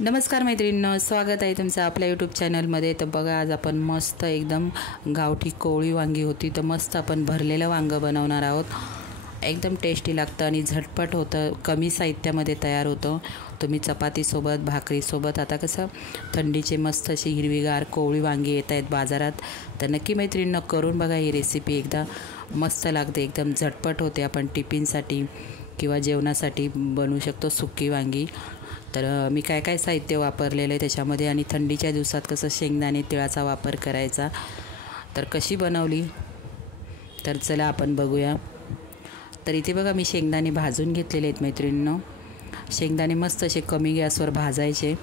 नमस्कार मैत्रिणींनो, स्वागत आहे तुमचं आपल्या यूट्यूब चॅनलमध्ये। तर बघा, आज आपण मस्त एकदम गावठी कोवळी वांगी होती, तर मस्त आपण भरलेलं वांगं बनवणार आहोत। एकदम टेस्टी लागतं आणि झटपट होतं, कमी साहित्यामध्ये तयार होतं। तुम्ही चपातीसोबत, भाकरीसोबत, आता कसं थंडीचे मस्त अशी हिरवीगार कोवळी वांगी येत आहेत बाजारात, तर नक्की मैत्रिणींनो करून बघा ही रेसिपी एकदा। मस्त लागते, एकदम झटपट होते। आपण टिफिनसाठी किंवा जेवणासाठी बनवू शकतो सुकी वांगी। तर मी काय काय साहित्य वापरलेलं आहे त्याच्यामध्ये, आणि थंडीच्या दिवसात कसं शेंगदाणे तिळाचा वापर करायचा, तर कशी बनवली तर चला आपण बघूया। तर इथे बघा, मी शेंगदाणे भाजून घेतलेले आहेत मैत्रिणींनो। शेंगदाणे मस्त असे कमी गॅसवर भाजायचे।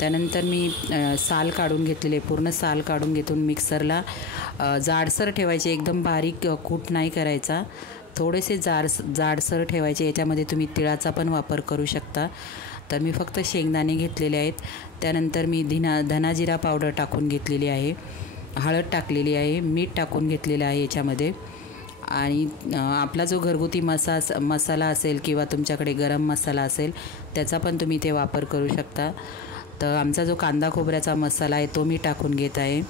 त्यानंतर मी साल काढून घेतलेले, पूर्ण साल काढून घेऊन मिक्सरला जाडसर ठेवायचे, एकदम बारीक कूट नाही करायचा, थोडेसे जाडसर ठेवायचे। याच्यामध्ये तुम्ही तिळाचा पण वापर करू शकता। तर मी फक्त शेंगदाणे घेतलेले आहेत। त्यानंतर मी धना जिरा पावडर टाकून घेतलेली आहे, हळद टाकलेली आहे, मीठ टाकून घेतलेलं आहे याच्यामध्ये। आणि आपला जो घरगुती मसाला असेल किंवा तुमच्याकडे गरम मसाला असेल त्याचा पण तुम्ही ते वापर करू शकता। तर आमचा जो कांदा खोबऱ्याचा मसाला आहे तो मी टाकून घेत आहे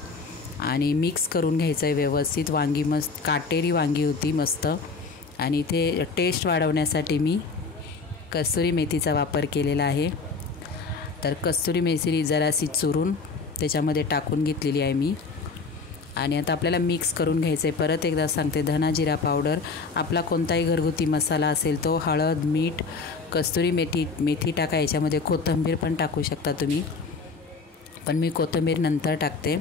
आणि मिक्स करून घ्यायचं आहे व्यवस्थित। वांगी मस्त काटेरी वांगी होती मस्त, आणि ते टेस्ट वाढवण्यासाठी मी कस्तुरी मेथीचा वापर केलेला आहे। तर कस्तुरी मेथी जराशी चुरून त्याच्यामध्ये टाकून घेतलेली आहे मी, आणि आता आपल्याला मिक्स करून घ्यायचं आहे। परत एकदा सांगते, धना जिरा पावडर, आपला कोणताही घरगुती मसाला असेल तो, हळद, मीठ, कस्तुरी मेथी टाका। याच्यामध्ये कोथिंबीर पण टाकू शकता तुम्ही, पण मी कोथिंबीर नंतर टाकते।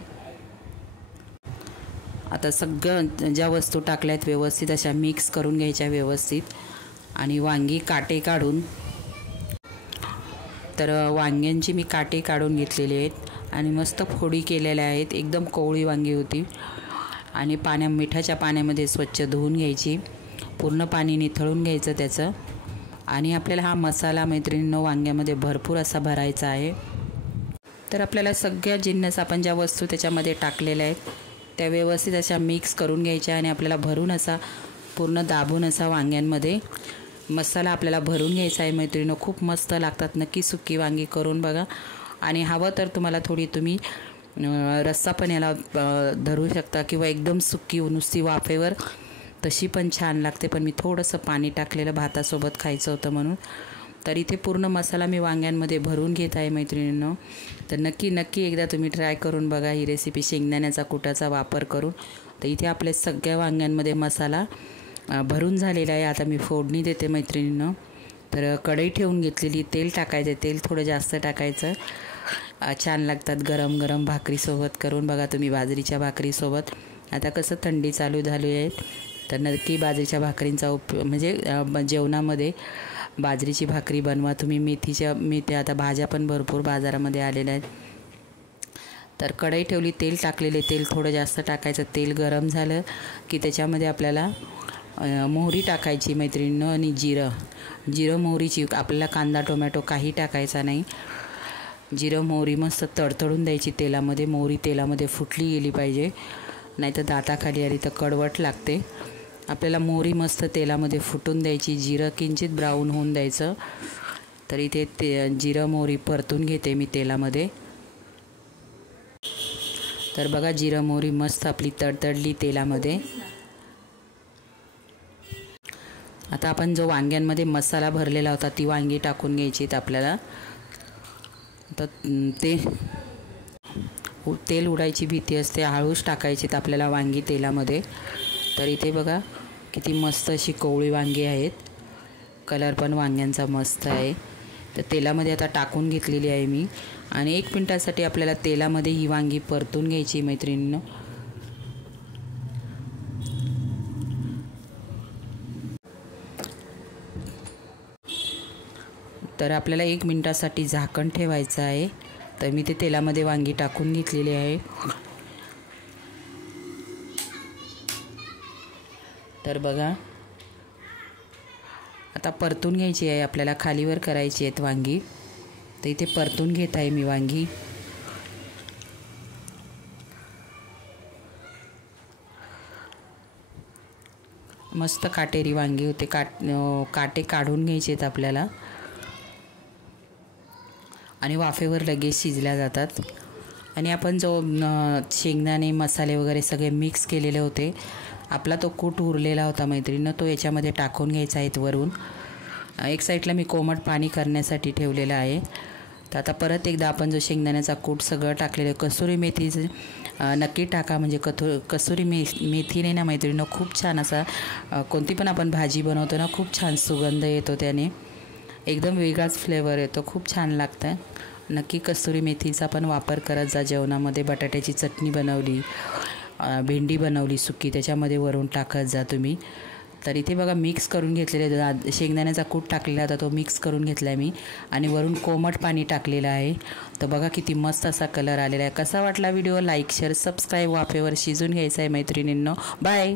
आता सगळं ज्या वस्तू टाकल्यात व्यवस्थित अशा मिक्स करून घ्यायच्या व्यवस्थित, आणि वांगी काटे काढून, तर वांग्यांची मी काटे काढून घेतलेले आहेत आणि मस्त फोडी केलेल्या आहेत। एकदम कोवळी वांगी होती, आणि मिठाच्या पाण्यामध्ये स्वच्छ धुवून घ्यायची, पूर्ण पाणी निथळून घ्यायचं त्याचं। आणि आपल्याला हा मसाला मैत्रिणींनो वांग्यामध्ये भरपूर असा भरायचा आहे। तर आपल्याला सगळ्या जिन्नस, आपण ज्या वस्तू त्याच्यामध्ये टाकलेल्या आहेत त्या व्यवस्थित अशा मिक्स करून घ्यायच्या, आणि आपल्याला भरून असा पूर्ण दाबून असा वांग्यांमध्ये मसाला आपल्याला भरून घ्यायचा आहे मैत्रिणींनो। खूप मस्त लागतात, नक्की सुकी वांगी करून बघा। आणि हवं तर तुम्हाला थोडी तुम्ही रस्सा पण याला धरू शकता, किंवा एकदम सुकी नुसती वाफेवर तशी पण छान लागते, पण मी थोडंसं पाणी टाकलेलं भातासोबत खायचं होतं म्हणून। तर इथे पूर्ण मसाला मी वांग्यांमध्ये भरून घेत आहे मैत्रिणींनो। तर नक्की एकदा तुम्ही ट्राय करून बघा ही रेसिपी शेंगदाण्याचा कुटाचा वापर करून। तर इथे आपल्या सगळ्या वांग्यांमध्ये मसाला भरून झालेला आहे। आता मी फोडणी देते मैत्रिणींनो। तर कढई ठेवून घेतलेली, तेल टाकायचं, तेल थोडं जास्त टाकायचं, छान लागतात गरम गरम भाकरीसोबत करून बघा तुम्ही, बाजरीच्या भाकरीसोबत। आता कसं थंडी चालू झाली आहे, तर नक्की बाजरीच्या भाकरींचा म्हणजे जेवणामध्ये बाजरीची भाकरी बनवा तुम्ही। मेथ्या आता भाज्या पण भरपूर बाजारामध्ये आलेल्या आहेत। तर कढई ठेवली, तेल टाकलेले, तेल थोडं जास्त टाकायचं। तेल गरम झालं की त्याच्यामध्ये आपल्याला मोहरी टाकायची मैत्रिणींनो, आणि जिरं मोहरीची, आपल्याला कांदा टोमॅटो काही टाकायचा नाही। जिरं मोहरी मस्त तडतडून द्यायची तेलामध्ये, मोहरी तेलामध्ये फुटली गेली पाहिजे, नाहीतर दाताखाली आली तर कडवट लागते। आपल्याला मोहरी मस्त तेलामध्ये फुटून द्यायची, जिरं किंचित ब्राऊन होऊन द्यायचं। तर इथे जिरं मोहरी परतून घेते मी तेलामध्ये। तर बघा, जिरं मोहरी मस्त आपली तडतडली तेलामध्ये। आता आपण जो वांग्यांमध्ये मसाला भरलेला होता ती वांगी टाकून घ्यायची आहेत आपल्याला। तर तेल उडायची भीती असते, हळूच टाकायची आहेत आपल्याला वांगी तेलामध्ये। तर इथे बघा किती मस्त अशी कोवळी वांगी आहेत, कलर पण वांग्यांचा मस्त आहे। तर तेलामध्ये आता टाकून घेतलेली आहे मी, आणि 1 मिनिटासाठी आपल्याला तेलामध्ये ही वांगी परतून घ्यायची मैत्रिणींनो। तर आपल्याला 1 मिनिटासाठी झाकण ठेवायचं आहे। तर मी ते तेलामध्ये वांगी टाकून घेतलेली आहे। तर बघा, आता परतून घ्यायची आहे आपल्याला, खालीवर करायची आहेत वांगी। तर इथे परतून घेत आहे मी वांगी। मस्त काटेरी वांगी होते, काटे काढून घ्यायचे आहेत आपल्याला। आणि वाफेवर लगेच शिजल्या जातात. आणि आपण जो शेंगदाणे मसाले वगैरे सगळे मिक्स केलेले होते, आपला तो कूट उरलेला होता मैत्रिणीनं, तो याच्यामध्ये टाकून घ्यायचा आहे वरून. एक साईडला मी कोमट पाणी करण्यासाठी ठेवलेलं आहे. तर आता परत एकदा आपण जो शेंगदाण्याचा कूट सगळं टाकलेलं आहे, कसुरी मेथीचं नक्की टाका, म्हणजे कसुरी मेथीने ना मैत्रिणीनं खूप छान असा कोणती पण आपण भाजी बनवतो ना, खूप छान सुगंध येतो, त्याने एकदम वेगळाच फ्लेवर येतो, खूप छान लागतं आहे. नक्की कसुरी मेथीचा पण वापर करत जा जेवणामध्ये. बटाट्याची चटणी बनवली, भेंडी बनवली सुकी, त्याच्यामध्ये वरून टाकत जा तुम्ही. तर इथे बघा मिक्स करून घेतलेले, शेंगदाण्याचा कूट टाकलेला होता तो मिक्स करून घेतला आहे मी, आणि वरून कोमट पाणी टाकलेलं आहे. तर बघा किती मस्त असा कलर आलेला आहे. कसा वाटला व्हिडिओ? लाईक शेअर सबस्क्राईब वाफेवर शिजून घ्यायचा आहे मैत्रिणींनो. बाय.